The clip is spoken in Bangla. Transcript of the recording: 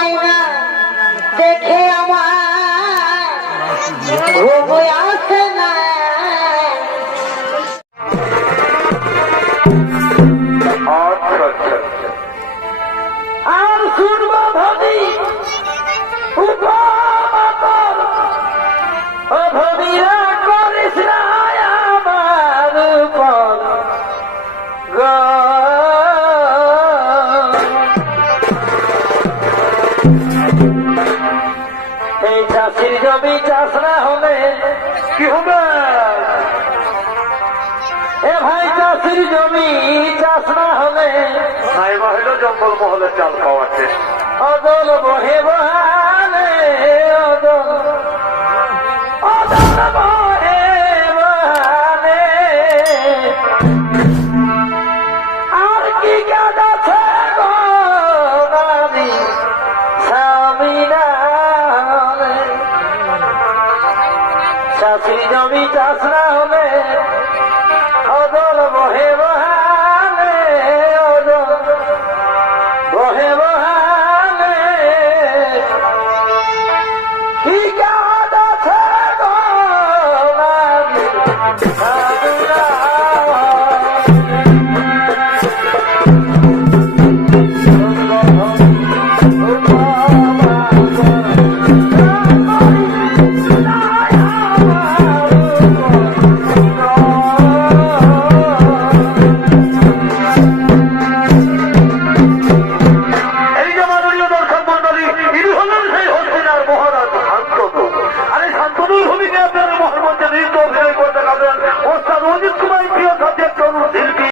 পাই না দেখে আমার ঘুম আসে না। আর শুনব ধনী ধনীরা করিস না আমার উপর এই চাষির জমি চাষ না হলে কি হবে? এ ভাই চাষির জমি চাষ না হলে হইল জঙ্গল মহলে চাল খাওয়াছে। অদল বহে বহালে অদল অদল বহে বহালে আর কি কাজ আছে গো নারী স্বামী নামে চাষির জমি চাষ না হলে